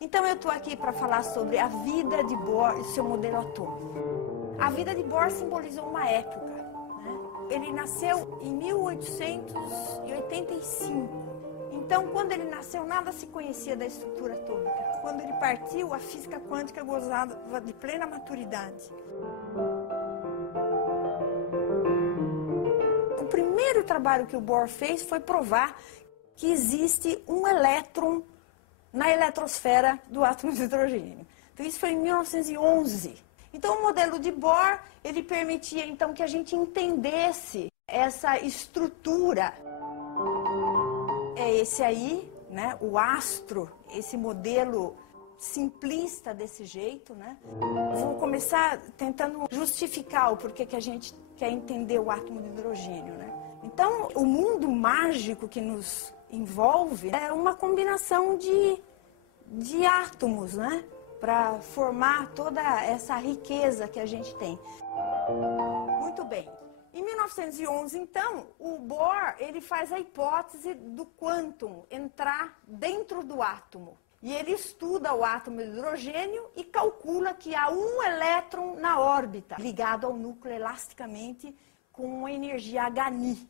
Então eu estou aqui para falar sobre a vida de Bohr e seu modelo atômico. A vida de Bohr simbolizou uma época, né? Ele nasceu em 1885. Então, quando ele nasceu, nada se conhecia da estrutura atômica. Quando ele partiu, a física quântica gozava de plena maturidade. O primeiro trabalho que o Bohr fez foi provar que existe um elétron na eletrosfera do átomo de hidrogênio. Então, isso foi em 1911. Então, o modelo de Bohr, ele permitia, então, que a gente entendesse essa estrutura. É esse aí, né, o astro, esse modelo simplista desse jeito, né? Vou começar tentando justificar o porquê que a gente quer entender o átomo de hidrogênio, né? Então, o mundo mágico que nos envolve é uma combinação de átomos, né? Para formar toda essa riqueza que a gente tem. Muito bem. Em 1911, então, o Bohr ele faz a hipótese do quantum entrar dentro do átomo. E ele estuda o átomo de hidrogênio e calcula que há um elétron na órbita, ligado ao núcleo elasticamente com uma energia Hν.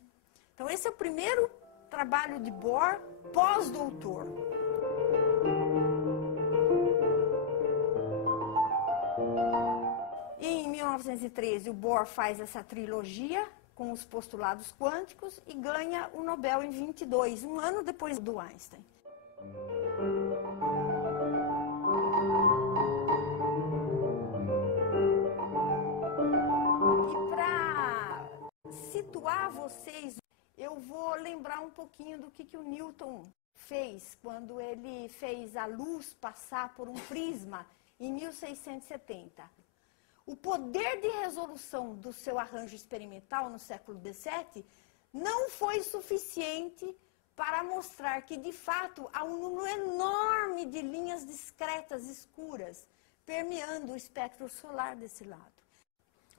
Então, esse é o primeiro trabalho de Bohr pós-doutor. Em 1913, o Bohr faz essa trilogia com os postulados quânticos e ganha o Nobel em 22, um ano depois do Einstein. E para situar vocês, eu vou lembrar um pouquinho do que o Newton fez quando ele fez a luz passar por um prisma em 1670. O poder de resolução do seu arranjo experimental no século XVII não foi suficiente para mostrar que, de fato, há um número enorme de linhas discretas escuras permeando o espectro solar desse lado.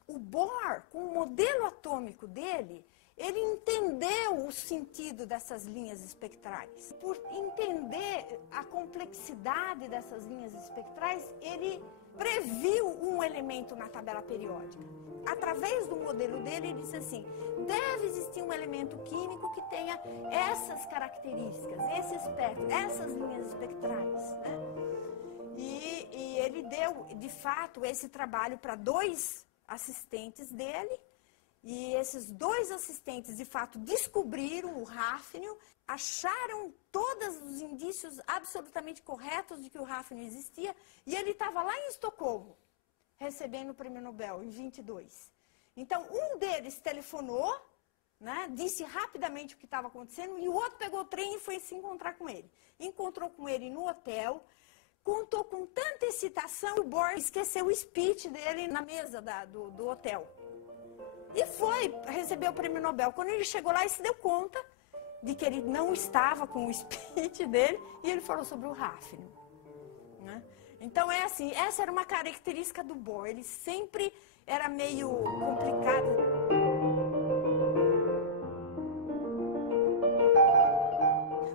O Bohr, com o modelo atômico dele, ele entendeu o sentido dessas linhas espectrais. Por entender a complexidade dessas linhas espectrais, ele previu um elemento na tabela periódica. Através do modelo dele, ele disse assim, deve existir um elemento químico que tenha essas características, esse espectro, essas linhas espectrais, né? E ele deu, de fato, esse trabalho para 2 assistentes dele, e esses 2 assistentes, de fato, descobriram o hafnio, acharam todos os indícios absolutamente corretos de que o hafnio existia, e ele estava lá em Estocolmo, recebendo o prêmio Nobel, em 22. Então, um deles telefonou, né, disse rapidamente o que estava acontecendo, e o outro pegou o trem e foi se encontrar com ele. Encontrou com ele no hotel, contou com tanta excitação, o Bohr esqueceu o speech dele na mesa do hotel. E foi receber o prêmio Nobel. Quando ele chegou lá, ele se deu conta de que ele não estava com o speech dele e ele falou sobre o hafnio, né? Então, é assim, essa era uma característica do Bohr. Ele sempre era meio complicado.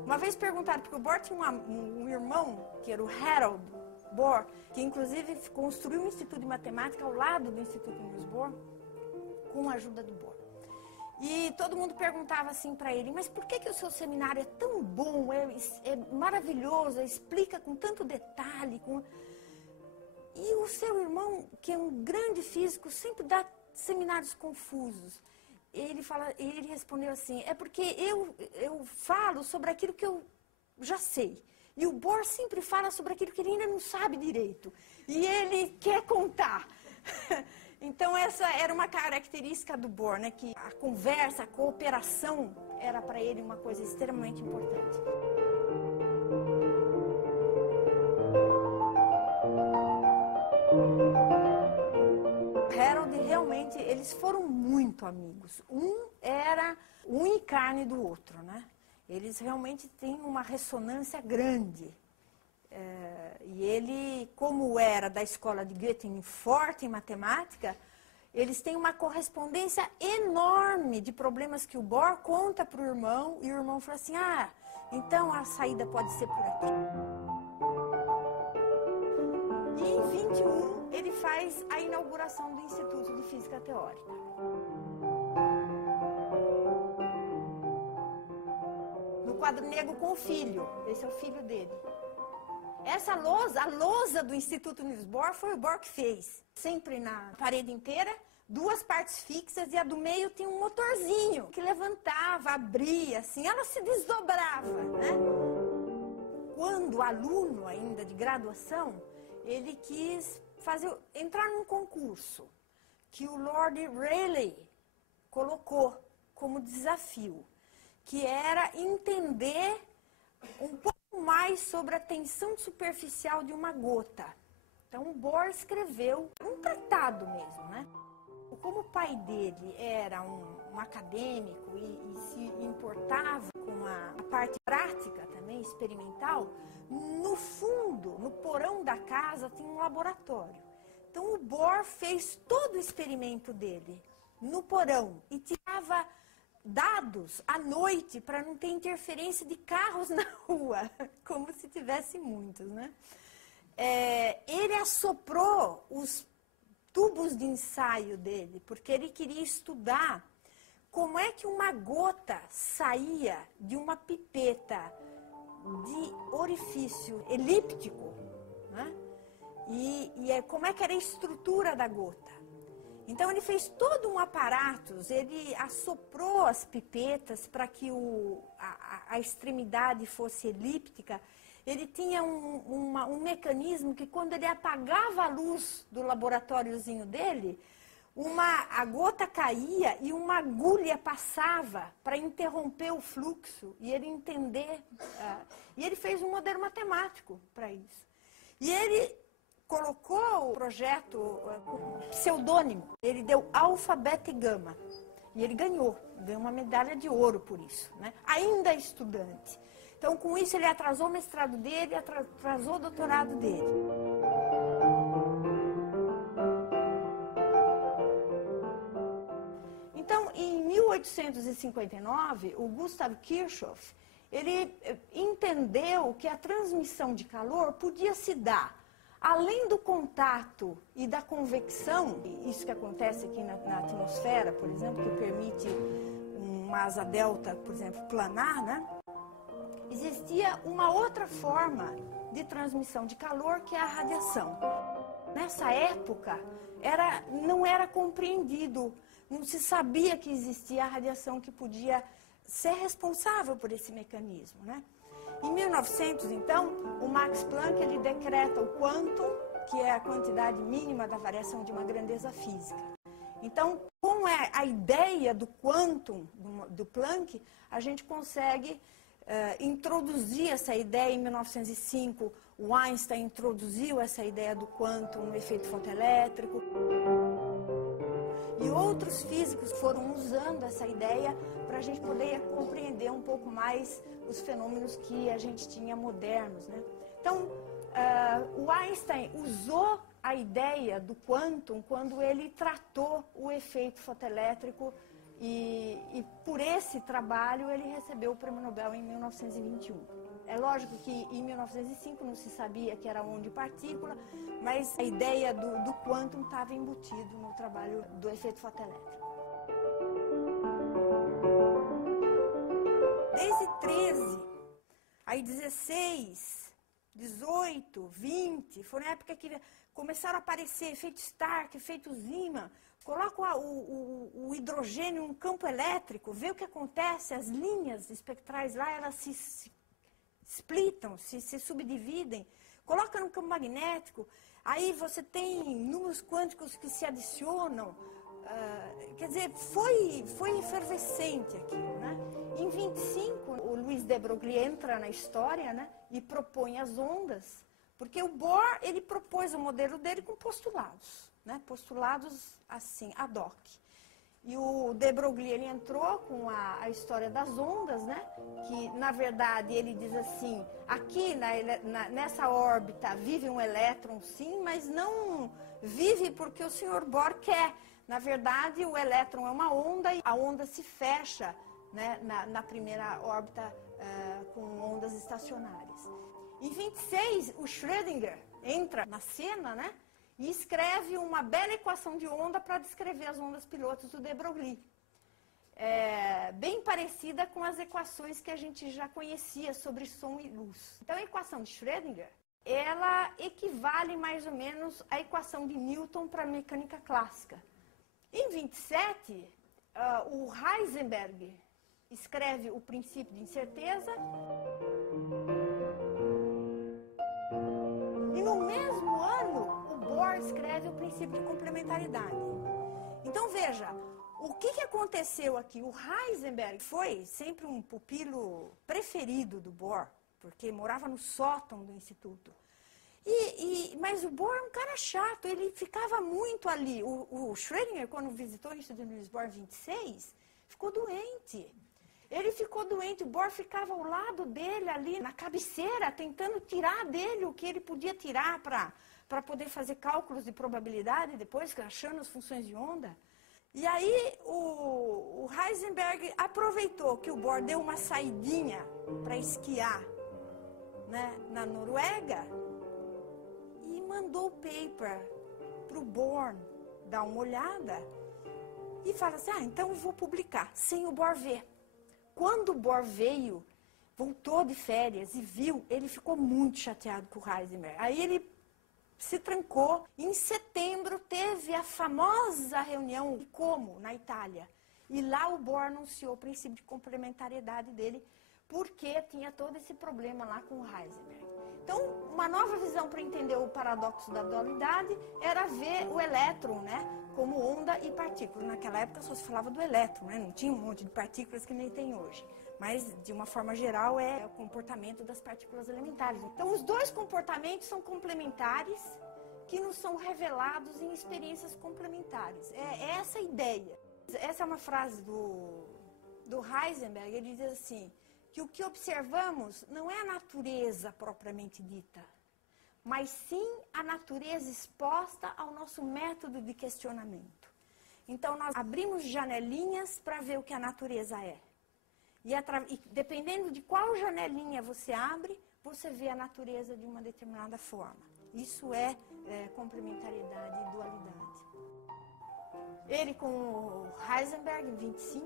Uma vez perguntaram, porque o Bohr tinha um irmão, que era o Harold Bohr, que inclusive construiu um instituto de matemática ao lado do Instituto Niels Bohr, com a ajuda do Bohr. E todo mundo perguntava assim para ele, mas por que o seu seminário é tão bom, é maravilhoso, explica com tanto detalhe, E o seu irmão, que é um grande físico, sempre dá seminários confusos. Ele respondeu assim, é porque eu falo sobre aquilo que eu já sei. E o Bohr sempre fala sobre aquilo que ele ainda não sabe direito. E ele quer contar. Então, essa era uma característica do Bohr, né? Que a conversa, a cooperação era para ele uma coisa extremamente importante. Harold, realmente, eles foram muito amigos. Um era um e carne do outro, né? Eles realmente têm uma ressonância grande. E ele, como era da escola de Göttingen, forte em matemática, eles têm uma correspondência enorme de problemas que o Bohr conta para o irmão, e o irmão fala assim, então a saída pode ser por aqui. 21, ele faz a inauguração do Instituto de Física Teórica. No quadro negro com o filho, esse é o filho dele. Essa lousa, a lousa do Instituto Niels Bohr, foi o Bohr que fez. Sempre na parede inteira, 2 partes fixas, e a do meio tem um motorzinho que levantava, abria, assim, ela se desdobrava, né? Quando aluno ainda de graduação, ele quis entrar num concurso que o Lord Rayleigh colocou como desafio, que era entender um pouco mais sobre a tensão superficial de uma gota. Então o Bohr escreveu um tratado mesmo, né? Como o pai dele era um acadêmico e se importava com a parte prática também, experimental, no fundo, no porão da casa, tem um laboratório. Então o Bohr fez todo o experimento dele no porão e tirava dados à noite para não ter interferência de carros na rua, como se tivesse muitos, né? Ele assoprou os tubos de ensaio dele, porque ele queria estudar como é que uma gota saía de uma pipeta de orifício elíptico, né? E como é que era a estrutura da gota. Então ele fez todo um aparato, ele assoprou as pipetas para que a extremidade fosse elíptica. Ele tinha um mecanismo que quando ele apagava a luz do laboratóriozinho dele, a gota caía e uma agulha passava para interromper o fluxo e ele entender. E ele fez um modelo matemático para isso. E ele colocou o projeto pseudônimo. Ele deu alfa, beta e gama. E ele ganhou uma medalha de ouro por isso, né? Ainda estudante. Então, com isso, ele atrasou o mestrado dele, atrasou o doutorado dele. Então, em 1859, o Gustav Kirchhoff, ele entendeu que a transmissão de calor podia se dar além do contato e da convecção, isso que acontece aqui na atmosfera, por exemplo, que permite uma asa delta, por exemplo, planar, né? Existia uma outra forma de transmissão de calor, que é a radiação. Nessa época, não era compreendido, não se sabia que existia a radiação que podia ser responsável por esse mecanismo, né? Em 1900, então, o Max Planck ele decreta o quantum, que é a quantidade mínima da variação de uma grandeza física. Então, com a ideia do quantum, do Planck, a gente consegue introduzir essa ideia. Em 1905, o Einstein introduziu essa ideia do quantum no efeito fotoelétrico. E outros físicos foram usando essa ideia para a gente poder compreender um pouco mais os fenômenos que a gente tinha modernos, né? Então, o Einstein usou a ideia do quantum quando ele tratou o efeito fotoelétrico e por esse trabalho ele recebeu o Prêmio Nobel em 1921. É lógico que em 1905 não se sabia que era onda de partícula, mas a ideia do quantum estava embutido no trabalho do efeito fotoelétrico. Desde 13, aí 16, 18, 20, foi na época que começaram a aparecer efeito Stark, efeito Zeeman. Coloca o hidrogênio em um campo elétrico, vê o que acontece, as linhas espectrais lá, elas se splitam, se subdividem. Coloca no campo magnético, aí você tem números quânticos que se adicionam. Quer dizer, foi efervescente aquilo, né? Em 25, o Louis de Broglie entra na história, né, e propõe as ondas, porque o Bohr, ele propôs o modelo dele com postulados, né, postulados assim, ad hoc. E o de Broglie, ele entrou com a história das ondas, né, que na verdade ele diz assim, aqui nessa órbita vive um elétron sim, mas não vive porque o Sr. Bohr quer. Na verdade, o elétron é uma onda e a onda se fecha, né, na primeira órbita com ondas estacionárias. Em 26, o Schrödinger entra na cena, né, e escreve uma bela equação de onda para descrever as ondas pilotos do de Broglie. Bem parecida com as equações que a gente já conhecia sobre som e luz. Então, a equação de Schrödinger, ela equivale mais ou menos à equação de Newton para a mecânica clássica. Em 27, o Heisenberg escreve o princípio de incerteza. E no mesmo ano, o Bohr escreve o princípio de complementaridade. Então, veja, o que aconteceu aqui? O Heisenberg foi sempre um pupilo preferido do Bohr, porque morava no sótão do instituto. Mas o Bohr é um cara chato, ele ficava muito ali. O Schrödinger, quando visitou o Instituto de Bohr em 26, ficou doente. Ele ficou doente, o Bohr ficava ao lado dele ali na cabeceira, tentando tirar dele o que ele podia tirar para poder fazer cálculos de probabilidade depois, achando as funções de onda. E aí o Heisenberg aproveitou que o Bohr deu uma saidinha para esquiar, né, na Noruega e mandou o paper para o Bohr dar uma olhada e fala assim, então eu vou publicar, sem o Bohr ver. Quando o Bohr veio, voltou de férias e viu, ele ficou muito chateado com o Heisenberg. Aí ele se trancou. Em setembro teve a famosa reunião de Como, na Itália. E lá o Bohr anunciou o princípio de complementariedade dele, porque tinha todo esse problema lá com o Heisenberg. Então, uma nova visão para entender o paradoxo da dualidade era ver o elétron, né, como onda e partícula. Naquela época só se falava do elétron, né, não tinha um monte de partículas que nem tem hoje. Mas, de uma forma geral, é o comportamento das partículas elementares. Então, os dois comportamentos são complementares, que nos são revelados em experiências complementares. É essa a ideia. Essa é uma frase do Heisenberg, ele diz assim, que o que observamos não é a natureza propriamente dita, mas sim a natureza exposta ao nosso método de questionamento. Então, nós abrimos janelinhas para ver o que a natureza é. E dependendo de qual janelinha você abre, você vê a natureza de uma determinada forma. Isso é complementariedade e dualidade. Ele com o Heisenberg em 25,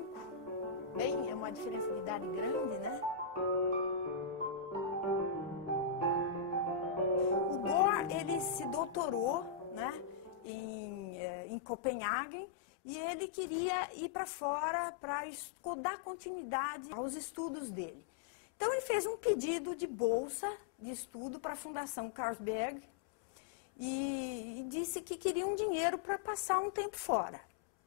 bem, é uma diferença de idade grande, né? O Bohr, ele se doutorou, né, em Copenhague, e ele queria ir para fora para dar continuidade aos estudos dele. Então, ele fez um pedido de bolsa de estudo para a Fundação Carlsberg e disse que queria um dinheiro para passar um tempo fora.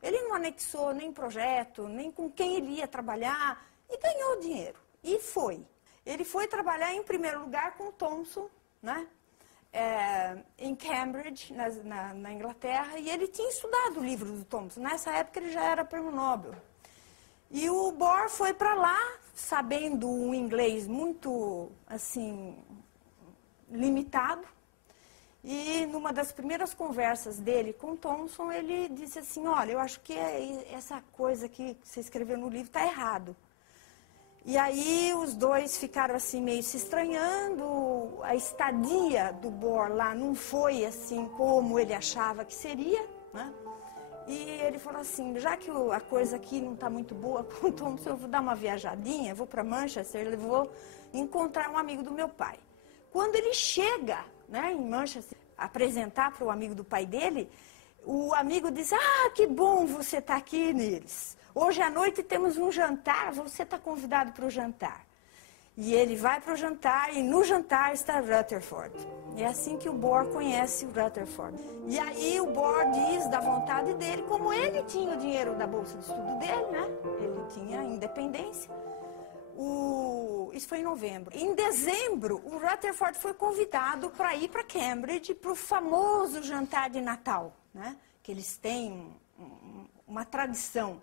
Ele não anexou nem projeto, nem com quem ele ia trabalhar, e ganhou dinheiro. E foi. Ele foi trabalhar, em primeiro lugar, com Thomson, né? Em Cambridge, na Inglaterra, e ele tinha estudado o livro do Thomson. Nessa época ele já era prêmio Nobel. E o Bohr foi para lá, sabendo um inglês muito, assim, limitado, e numa das primeiras conversas dele com Thomson, ele disse assim, olha, eu acho que essa coisa que você escreveu no livro está errado. E aí os dois ficaram assim meio se estranhando, a estadia do Bohr lá não foi assim como ele achava que seria, né? E ele falou assim, já que a coisa aqui não está muito boa com o Thomson, eu vou dar uma viajadinha, vou para Manchester, eu vou encontrar um amigo do meu pai. Quando ele chega, né, em Manchester, apresentar para o amigo do pai dele, o amigo diz, que bom você está aqui, Niels. Hoje à noite temos um jantar, você está convidado para o jantar. E ele vai para o jantar e no jantar está Rutherford. É assim que o Bohr conhece o Rutherford. E aí o Bohr diz da vontade dele, como ele tinha o dinheiro da bolsa de estudo dele, né? Ele tinha independência. Isso foi em novembro. Em dezembro, o Rutherford foi convidado para ir para Cambridge para o famoso jantar de Natal, né? Que eles têm uma tradição.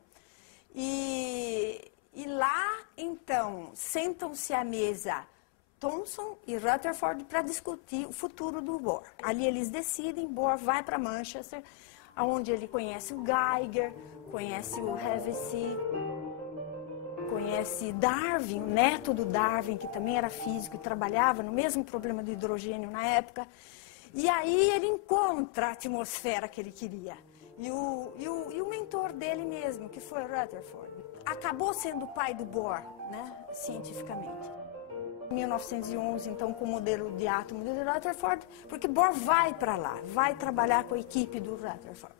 E lá, então, sentam-se à mesa Thomson e Rutherford para discutir o futuro do Bohr. Ali eles decidem, Bohr vai para Manchester, onde ele conhece o Geiger, conhece o Hevesy, conhece Darwin, o neto do Darwin, que também era físico e trabalhava no mesmo problema do hidrogênio na época. E aí ele encontra a atmosfera que ele queria. E o mentor dele mesmo, que foi o Rutherford, acabou sendo o pai do Bohr, né, cientificamente. Em 1911, então, com o modelo de átomo do Rutherford, porque Bohr vai para lá, vai trabalhar com a equipe do Rutherford.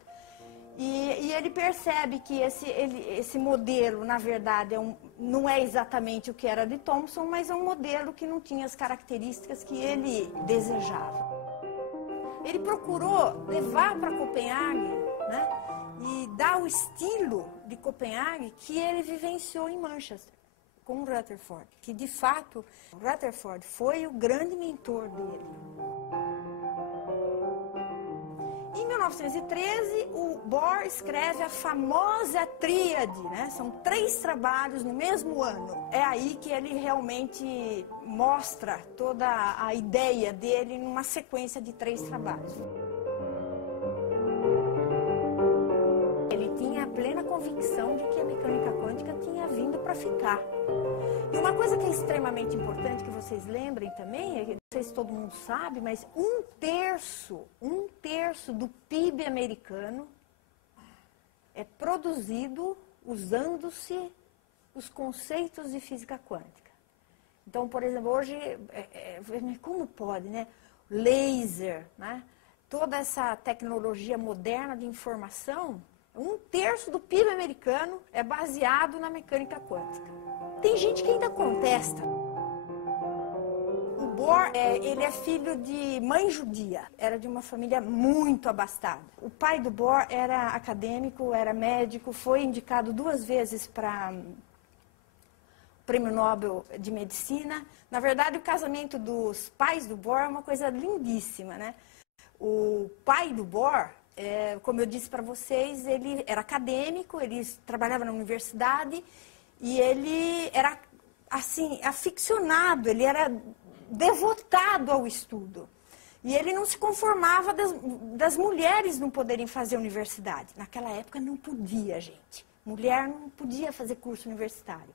E ele percebe que esse modelo, na verdade, não é exatamente o que era de Thomson, mas é um modelo que não tinha as características que ele desejava. Ele procurou levar para Copenhague, né, e dar o estilo de Copenhague que ele vivenciou em Manchester, com o Rutherford, que de fato o Rutherford foi o grande mentor dele. Em 1913, o Bohr escreve a famosa tríade, né? São 3 trabalhos no mesmo ano. É aí que ele realmente mostra toda a ideia dele numa sequência de 3 trabalhos. Ele tinha a plena convicção de que a mecânica quântica tinha vindo para ficar. E uma coisa que é extremamente importante que vocês lembrem também, não sei se todo mundo sabe, mas um terço do PIB americano é produzido usando-se os conceitos de física quântica. Então, por exemplo, hoje, como pode, né? Laser, né? Toda essa tecnologia moderna de informação, um terço do PIB americano é baseado na mecânica quântica. Tem gente que ainda contesta. O Bohr, ele é filho de mãe judia, era de uma família muito abastada. O pai do Bohr era acadêmico, era médico, foi indicado 2 vezes para o Prêmio Nobel de Medicina. Na verdade, o casamento dos pais do Bohr é uma coisa lindíssima, né? O pai do Bohr, como eu disse para vocês, ele era acadêmico, ele trabalhava na universidade e ele era, assim, aficionado, ele era devotado ao estudo. E ele não se conformava das mulheres não poderem fazer universidade. Naquela época não podia, gente. Mulher não podia fazer curso universitário.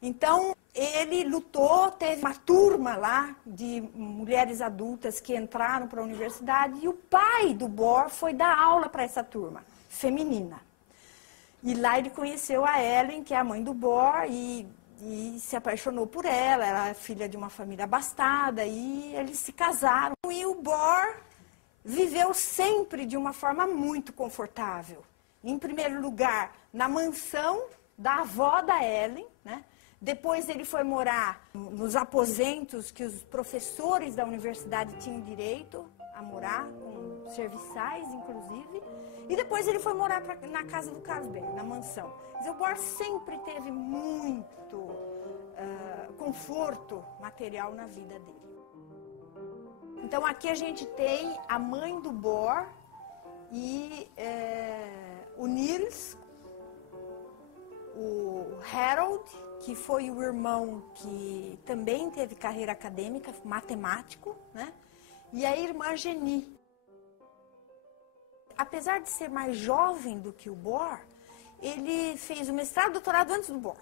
Então, ele lutou, teve uma turma lá de mulheres adultas que entraram para a universidade e o pai do Bohr foi dar aula para essa turma, feminina. E lá ele conheceu a Ellen, que é a mãe do Bohr, e se apaixonou por ela. Ela é filha de uma família abastada, e eles se casaram. E o Bohr viveu sempre de uma forma muito confortável. Em primeiro lugar, na mansão da avó da Ellen, né? Depois ele foi morar nos aposentos que os professores da universidade tinham direito a morar, com serviçais, inclusive. E depois ele foi morar na casa do Carlos Benner, na mansão. Mas o Bohr sempre teve muito conforto material na vida dele. Então aqui a gente tem a mãe do Bohr e o Niels, o Harold, que foi o irmão que também teve carreira acadêmica, matemático, né? E a irmã Jenny. Apesar de ser mais jovem do que o Bohr, ele fez o mestrado e doutorado antes do Bohr.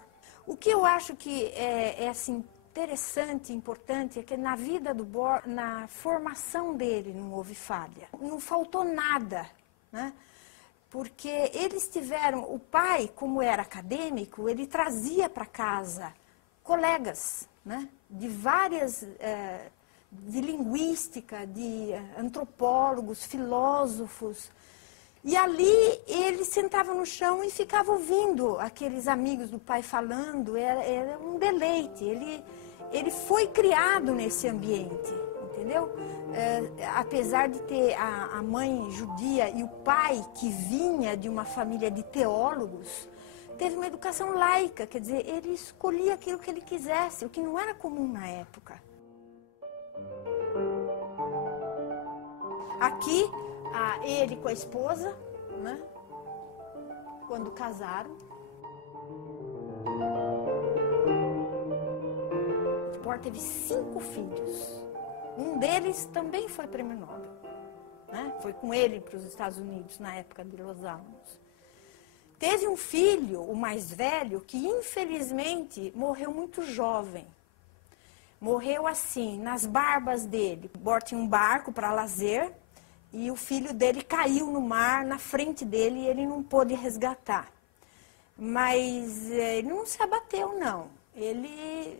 O que eu acho que é assim, interessante, importante, é que na vida do Bohr, na formação dele, não houve falha. Não faltou nada, né? Porque eles tiveram, o pai, como era acadêmico, ele trazia para casa colegas, né? De várias, de linguística, de antropólogos, filósofos. E ali ele sentava no chão e ficava ouvindo aqueles amigos do pai falando, era um deleite. Ele foi criado nesse ambiente, entendeu? Apesar de ter a mãe judia e o pai que vinha de uma família de teólogos, teve uma educação laica, quer dizer, ele escolhia aquilo que ele quisesse, o que não era comum na época. Aqui, ele com a esposa, né? Quando casaram. O Bohr teve 5 filhos. Um deles também foi prêmio Nobel, né? Foi com ele para os Estados Unidos na época de Los Alamos. Teve um filho, o mais velho, que infelizmente morreu muito jovem. morreu assim, nas barbas dele. O Bohr tinha um barco para lazer e o filho dele caiu no mar na frente dele e ele não pôde resgatar. Mas ele não se abateu, não. Ele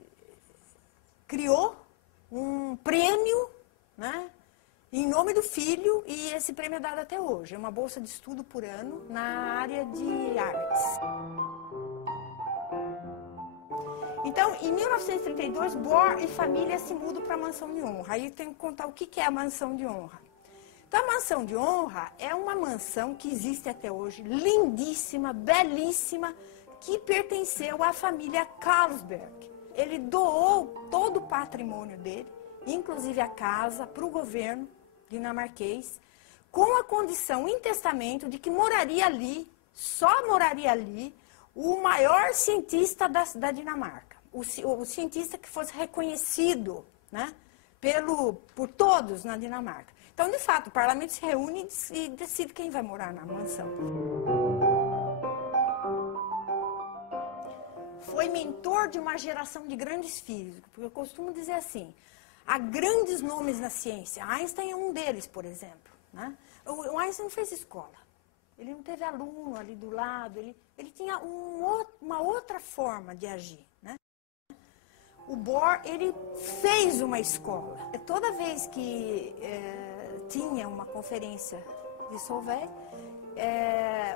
criou um prêmio, né, em nome do filho, e esse prêmio é dado até hoje. É uma bolsa de estudo por ano na área de artes. Então, em 1932, Bohr e família se mudam para a mansão de honra. Aí eu tenho que contar o que é a mansão de honra. Então, a mansão de honra é uma mansão que existe até hoje, lindíssima, belíssima, que pertenceu à família Carlsberg. Ele doou todo o patrimônio dele, inclusive a casa, para o governo dinamarquês, com a condição em testamento de que moraria ali, só moraria ali, o maior cientista da Dinamarca. O cientista que fosse reconhecido, né, por todos na Dinamarca. Então, de fato, o parlamento se reúne e decide quem vai morar na mansão. Foi mentor de uma geração de grandes físicos, porque eu costumo dizer assim, há grandes nomes na ciência. Einstein é um deles, por exemplo, né? O Einstein não fez escola. Ele não teve aluno ali do lado, ele tinha uma outra forma de agir, né? O Bohr, ele fez uma escola. Toda vez que tinha uma conferência de Solvay,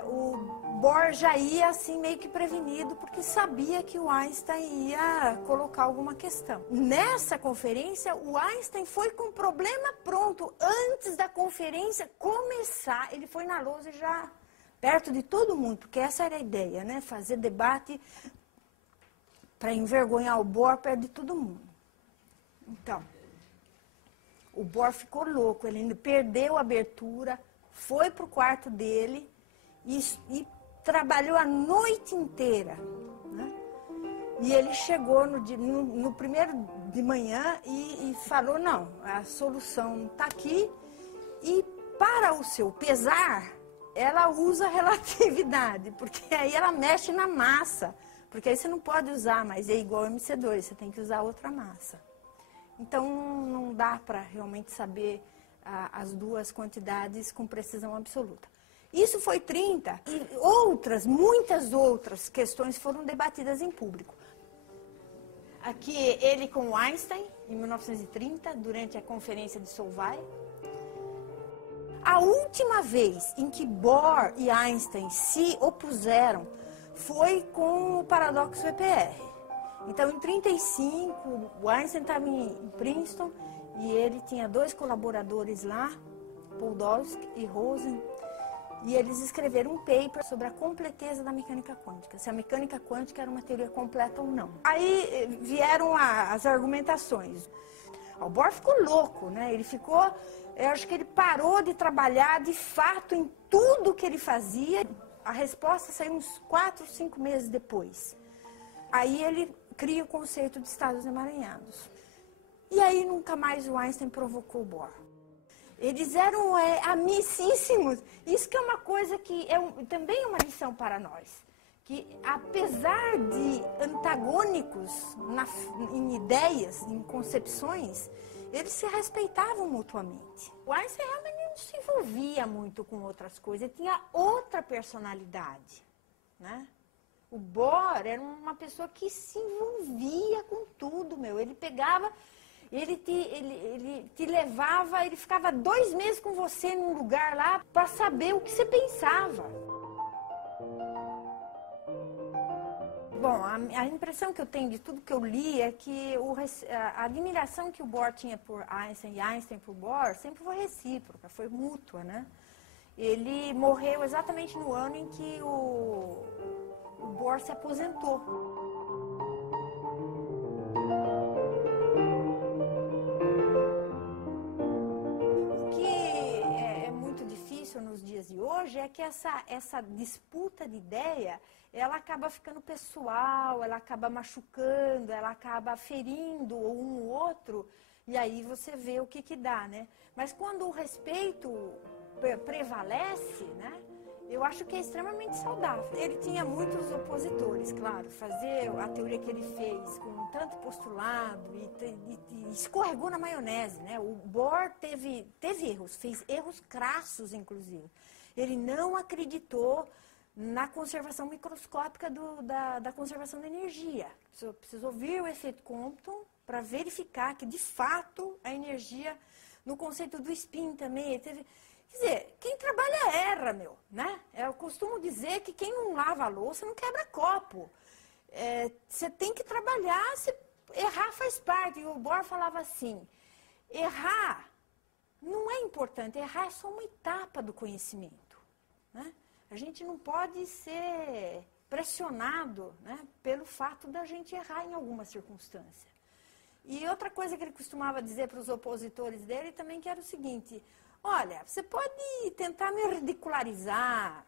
o Bohr já ia assim meio que prevenido, porque sabia que o Einstein ia colocar alguma questão. Nessa conferência, o Einstein foi com o problema pronto. Antes da conferência começar, ele foi na lousa já perto de todo mundo, porque essa era a ideia, né? Fazer debate para envergonhar o Bohr perto de todo mundo. Então, o Bohr ficou louco, ele ainda perdeu a abertura, foi para o quarto dele e trabalhou a noite inteira, né? E ele chegou no primeiro de manhã e falou, não, a solução está aqui, e para o seu pesar, ela usa relatividade, porque aí ela mexe na massa, porque aí você não pode usar, mas é igual MC2, você tem que usar outra massa. Então, não dá para realmente saber as duas quantidades com precisão absoluta. Isso foi 30, e muitas outras questões foram debatidas em público. Aqui ele com Einstein, em 1930, durante a conferência de Solvay. A última vez em que Bohr e Einstein se opuseram foi com o paradoxo EPR. Então, em 1935, o Einstein estava em Princeton e ele tinha 2 colaboradores lá, Podolsky e Rosen, e eles escreveram um paper sobre a completeza da mecânica quântica, se a mecânica quântica era uma teoria completa ou não. Aí vieram as argumentações. O Bohr ficou louco, né? Eu acho que ele parou de trabalhar de fato em tudo que ele fazia. A resposta saiu uns 4, 5 meses depois. Aí ele cria o conceito de estados emaranhados. E aí nunca mais o Einstein provocou o Bohr. Eles eram amicíssimos. Isso que é uma coisa que também é uma lição para nós. Que apesar de antagônicos em ideias, em concepções, eles se respeitavam mutuamente. O Einstein realmente não se envolvia muito com outras coisas, ele tinha outra personalidade, né? O Bohr era uma pessoa que se envolvia com tudo, ele pegava, ele te levava, ele ficava 2 meses com você num lugar lá para saber o que você pensava. Bom, a impressão que eu tenho de tudo que eu li é que a admiração que o Bohr tinha por Einstein e Einstein por Bohr sempre foi recíproca, foi mútua, né? Ele morreu exatamente no ano em que o Bohr se aposentou. O que é muito difícil nos dias de hoje é que essa disputa de ideia, ela acaba ficando pessoal, ela acaba machucando, ela acaba ferindo um ou outro, e aí você vê o que dá, né? Mas quando o respeito prevalece, né? Eu acho que é extremamente saudável. Ele tinha muitos opositores, claro. Fazer a teoria que ele fez com tanto postulado e escorregou na maionese, né? O Bohr teve erros, fez erros crassos, inclusive. Ele não acreditou na conservação microscópica da conservação da energia. Precisou ver o efeito Compton para verificar que, de fato, a energia, no conceito do spin também, quer dizer, quem trabalha erra, meu, né? Eu costumo dizer que quem não lava a louça não quebra copo. Você tem que trabalhar, errar faz parte. E o Bohr falava assim, errar não é importante, errar é só uma etapa do conhecimento, né? A gente não pode ser pressionado, né, pelo fato da gente errar em alguma circunstância. E outra coisa que ele costumava dizer para os opositores dele também que era o seguinte, olha, você pode tentar me ridicularizar,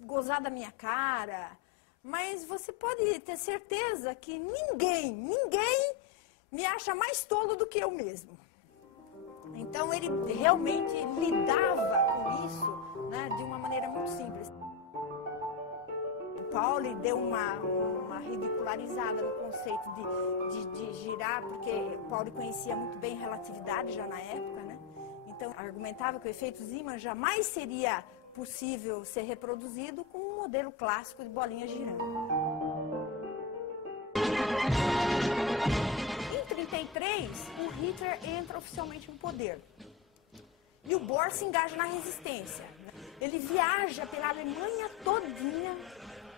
gozar da minha cara, mas você pode ter certeza que ninguém me acha mais tolo do que eu mesmo. Então ele realmente lidava com isso, né, de uma maneira muito simples. O Pauli deu uma ridicularizada no conceito de girar, porque o Pauli conhecia muito bem relatividade já na época, né? Então argumentava que o efeito Zeeman jamais seria possível ser reproduzido com um modelo clássico de bolinha girando. Em 1933, o Hitler entra oficialmente no poder. E o Bohr se engaja na resistência. Ele viaja pela Alemanha todinha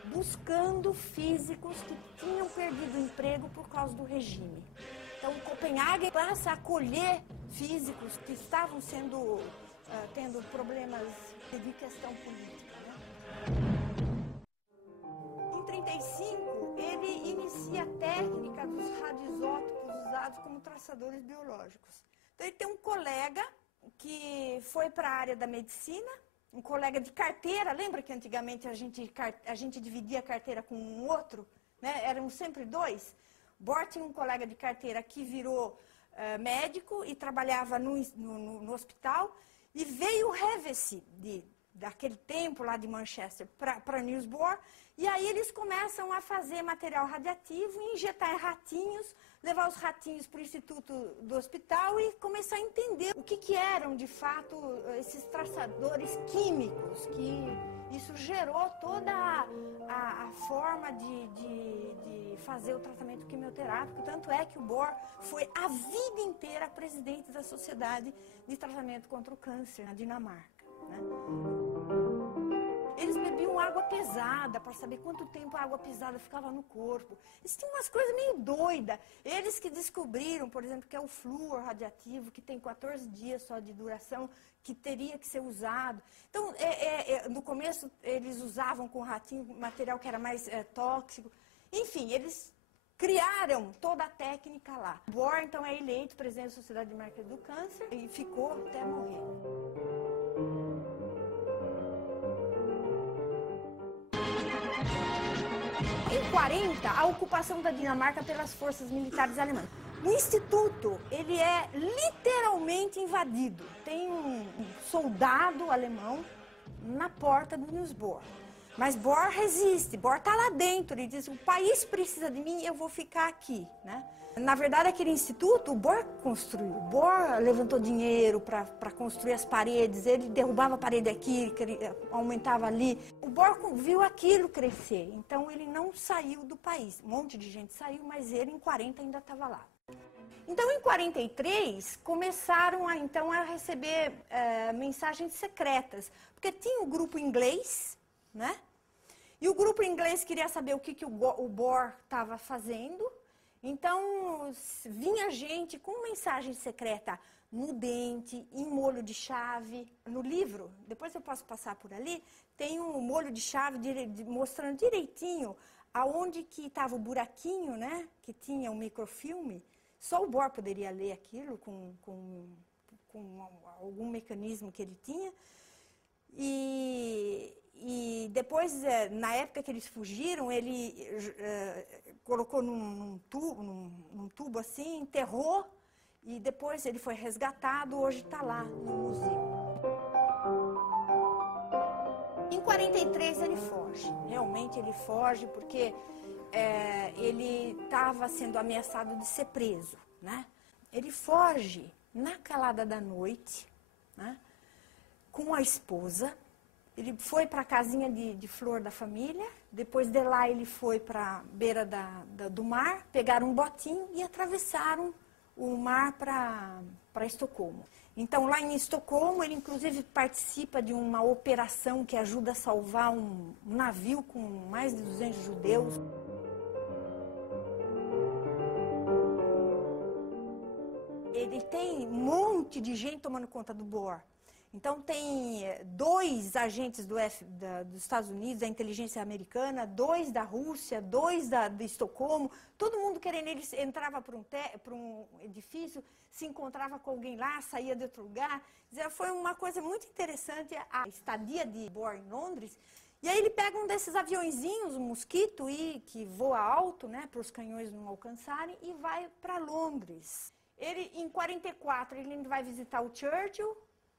buscando físicos que tinham perdido o emprego por causa do regime. Então, Copenhague passa a acolher físicos que estavam tendo problemas de questão política, né? Em 1935, ele inicia a técnica dos radioisótopos usados como traçadores biológicos. Então, ele tem um colega que foi para a área da medicina, um colega de carteira, lembra que antigamente a gente dividia a carteira com um outro, né? Eram sempre dois? Bohr tinha um colega de carteira que virou médico e trabalhava no hospital, e veio o Hevesy, daquele tempo lá de Manchester, para Niels Bohr, e aí eles começam a fazer material radiativo, injetar em ratinhos, levar os ratinhos para o instituto do hospital e começar a entender o que eram, de fato, esses traçadores químicos, que isso gerou toda a forma de fazer o tratamento quimioterápico. Tanto é que o Bohr foi a vida inteira presidente da Sociedade de Tratamento contra o Câncer, na Dinamarca, né? Eles bebiam água pesada para saber quanto tempo a água pesada ficava no corpo. Eles tinham umas coisas meio doidas. Eles que descobriram, por exemplo, que é o flúor radiativo, que tem 14 dias só de duração, que teria que ser usado. Então, no começo, eles usavam com o ratinho material que era mais tóxico. Enfim, eles criaram toda a técnica lá. Bohr, então, é eleito presidente da Sociedade de Marketing do Câncer e ficou até morrer. Em 40, a ocupação da Dinamarca pelas forças militares alemãs. O instituto, ele é literalmente invadido. Tem um soldado alemão na porta do Niels Bohr. Mas Bohr resiste, Bohr está lá dentro, ele diz, o país precisa de mim, eu vou ficar aqui, né? Na verdade, aquele instituto, o Bohr construiu. O Bohr levantou dinheiro para construir as paredes, ele derrubava a parede aqui, aumentava ali. O Bohr viu aquilo crescer, então ele não saiu do país. Um monte de gente saiu, mas ele em 40 ainda estava lá. Então, em 43, começaram a receber mensagens secretas, porque tinha o grupo inglês, né? E o grupo inglês queria saber o que o Bohr estava fazendo. Então, vinha gente com mensagem secreta no dente, em molho de chave. No livro, depois eu posso passar por ali, tem um molho de chave mostrando direitinho aonde que estava o buraquinho, né? Que tinha um microfilme. Só o Bohr poderia ler aquilo com algum mecanismo que ele tinha. E depois, na época que eles fugiram, ele colocou num tubo assim, enterrou, e depois ele foi resgatado, hoje está lá no museu. Em 43 ele foge, realmente ele foge porque ele estava sendo ameaçado de ser preso, né? Ele foge na calada da noite, né, com a esposa. Ele foi para a casinha de flor da família, depois de lá ele foi para a beira do mar, pegaram um botinho e atravessaram o mar para Estocolmo. Então, lá em Estocolmo, ele inclusive participa de uma operação que ajuda a salvar um navio com mais de 200 judeus. Ele tem um monte de gente tomando conta do Bohr. Então, tem 2 agentes dos Estados Unidos, da inteligência americana, 2 da Rússia, 2 de Estocolmo, todo mundo querendo. Ele entrava para um edifício, se encontrava com alguém lá, saía de outro lugar. Foi uma coisa muito interessante a estadia de Bohr em Londres. E aí ele pega um desses aviõezinhos, um Mosquito, que voa alto, né, para os canhões não alcançarem, e vai para Londres. Ele, em 44, ele vai visitar o Churchill,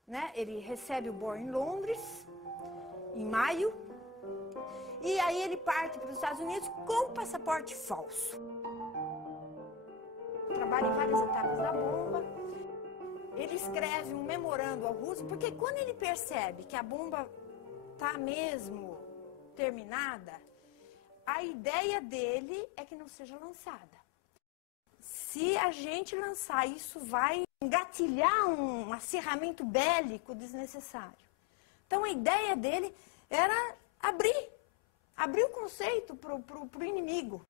né? Ele recebe o Bohr em Londres, em maio, e aí ele parte para os Estados Unidos com passaporte falso. Trabalha em várias etapas da bomba. Ele escreve um memorando ao Roosevelt, porque quando ele percebe que a bomba está mesmo terminada, a ideia dele é que não seja lançada. Se a gente lançar, isso vai engatilhar um acirramento bélico desnecessário. Então, a ideia dele era abrir o conceito para o inimigo.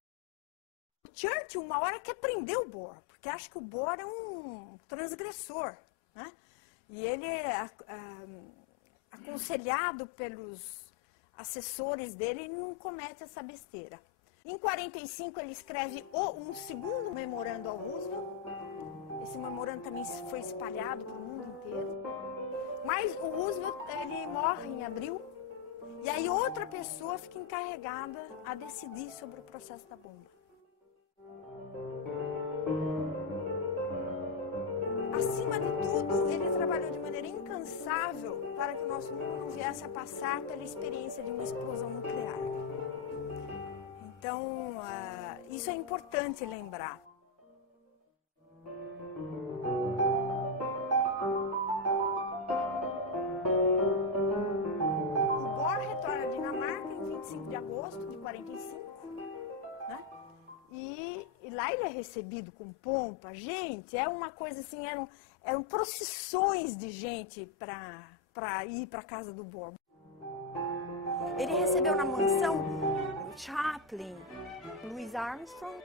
O Churchill, uma hora, quer prender o Bohr, porque acha que o Bohr é um transgressor, né? E ele é aconselhado pelos assessores dele e não comete essa besteira. Em 45, ele escreve um segundo memorando ao Roosevelt. Esse memorando também foi espalhado para o mundo inteiro. Mas o Roosevelt, ele morre em abril. E aí outra pessoa fica encarregada a decidir sobre o processo da bomba. Acima de tudo, ele trabalhou de maneira incansável para que o nosso mundo não viesse a passar pela experiência de uma explosão nuclear. Então, isso é importante lembrar. O Bohr retorna à Dinamarca em 25 de agosto de 45, né? E lá ele é recebido com pompa. Gente, é uma coisa assim, eram procissões de gente para ir para a casa do Bohr. Ele recebeu na mansão Chaplin, Louis Armstrong,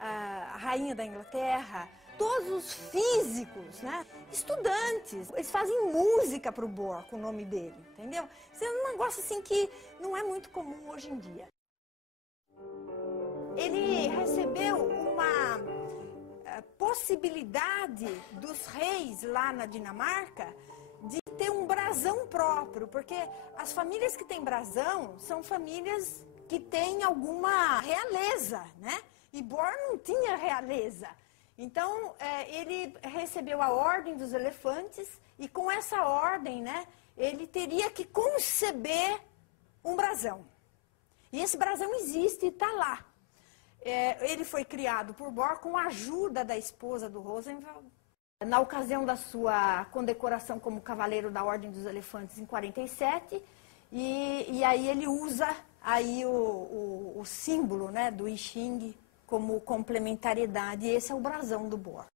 a rainha da Inglaterra, todos os físicos, né? Estudantes. Eles fazem música para o Bohr com o nome dele, entendeu? Isso é um negócio assim que não é muito comum hoje em dia. Ele recebeu uma possibilidade dos reis lá na Dinamarca de ter um brasão próprio, porque as famílias que têm brasão são famílias que têm alguma realeza, né? E Bohr não tinha realeza. Então, ele recebeu a Ordem dos Elefantes e com essa ordem, né, ele teria que conceber um brasão. E esse brasão existe e está lá. Ele foi criado por Bohr com a ajuda da esposa do Roosevelt, na ocasião da sua condecoração como Cavaleiro da Ordem dos Elefantes em 47, e aí ele usa aí o símbolo, né, do I Ching como complementariedade, e esse é o brasão do Bohr.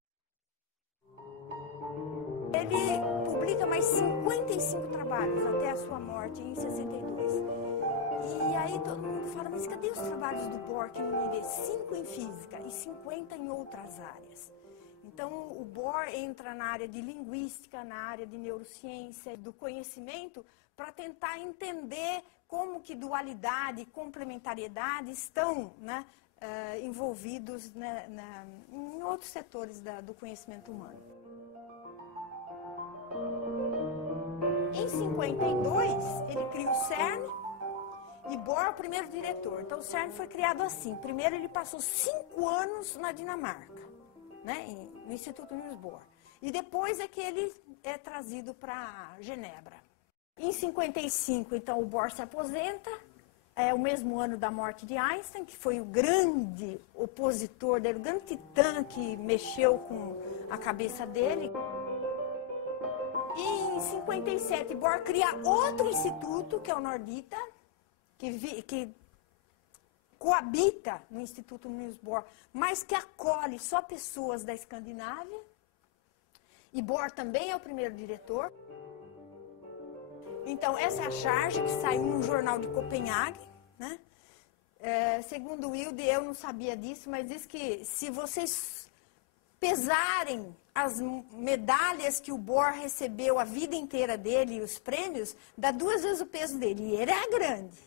Ele publica mais 55 trabalhos até a sua morte em 62. E aí todo mundo fala, mas cadê os trabalhos do Bohr que ninguém vê? 5 em física e 50 em outras áreas. Então, o Bohr entra na área de linguística, na área de neurociência, do conhecimento, para tentar entender como que dualidade e complementariedade estão, né, envolvidos, né, em outros setores do conhecimento humano. Em 52, ele cria o CERN e Bohr é o primeiro diretor. Então, o CERN foi criado assim. Primeiro, ele passou 5 anos na Dinamarca, né, no Instituto Niels Bohr. E depois é que ele é trazido para Genebra. Em 55, então, o Bohr se aposenta. É o mesmo ano da morte de Einstein, que foi o grande opositor dele, o grande titã que mexeu com a cabeça dele. E em 57, Bohr cria outro instituto, que é o Nordita, que coabita no Instituto Niels Bohr, mas que acolhe só pessoas da Escandinávia. E Bohr também é o primeiro diretor. Então, essa é a charge que saiu num jornal de Copenhague, né? Segundo o Wilde, eu não sabia disso, mas diz que se vocês pesarem as medalhas que o Bohr recebeu a vida inteira dele e os prêmios, dá 2 vezes o peso dele, e ele é grande.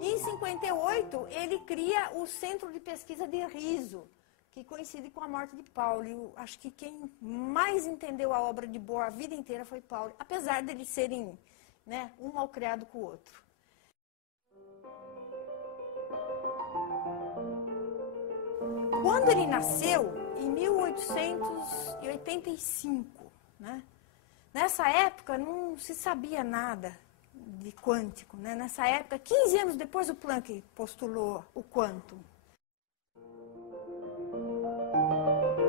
Em 58, ele cria o Centro de Pesquisa de Riso, que coincide com a morte de Pauli. Eu acho que quem mais entendeu a obra de Bohr a vida inteira foi Pauli, apesar deles serem, né, um mal criado com o outro. Quando ele nasceu, em 1885, né, nessa época não se sabia nada de quântico, né? Nessa época, 15 anos depois, o Planck postulou o quantum.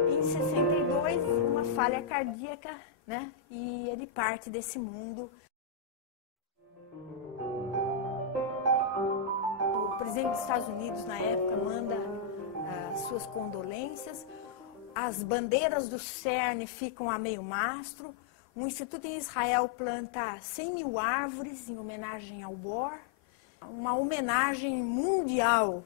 Em 62, uma falha cardíaca, né? E ele parte desse mundo. O presidente dos Estados Unidos, na época, manda suas condolências. As bandeiras do CERN ficam a meio mastro. Um instituto em Israel planta 100 mil árvores em homenagem ao Bohr. Uma homenagem mundial.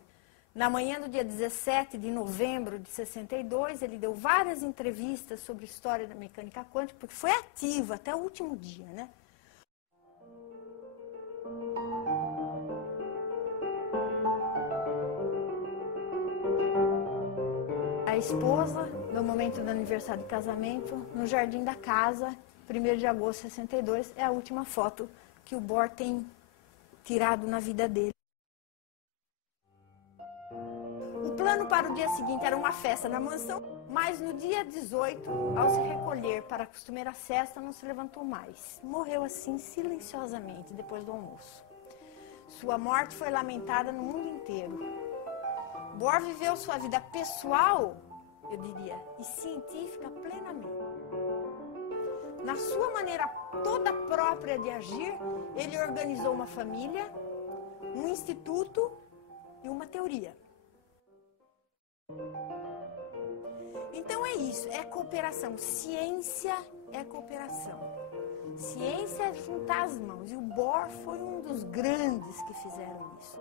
Na manhã do dia 17 de novembro de 62, ele deu várias entrevistas sobre a história da mecânica quântica, porque foi ativo até o último dia, né? A esposa, no momento do aniversário de casamento, no jardim da casa, 1º de agosto de 62, é a última foto que o Bohr tem tirado na vida dele. O plano para o dia seguinte era uma festa na mansão, mas no dia 18, ao se recolher para a costumeira festa, não se levantou mais. Morreu assim, silenciosamente, depois do almoço. Sua morte foi lamentada no mundo inteiro. Bohr viveu sua vida pessoal, eu diria, e científica plenamente. Na sua maneira toda própria de agir, ele organizou uma família, um instituto e uma teoria. Então é isso, é cooperação. Ciência é cooperação. Ciência é juntar as mãos. E o Bohr foi um dos grandes que fizeram isso.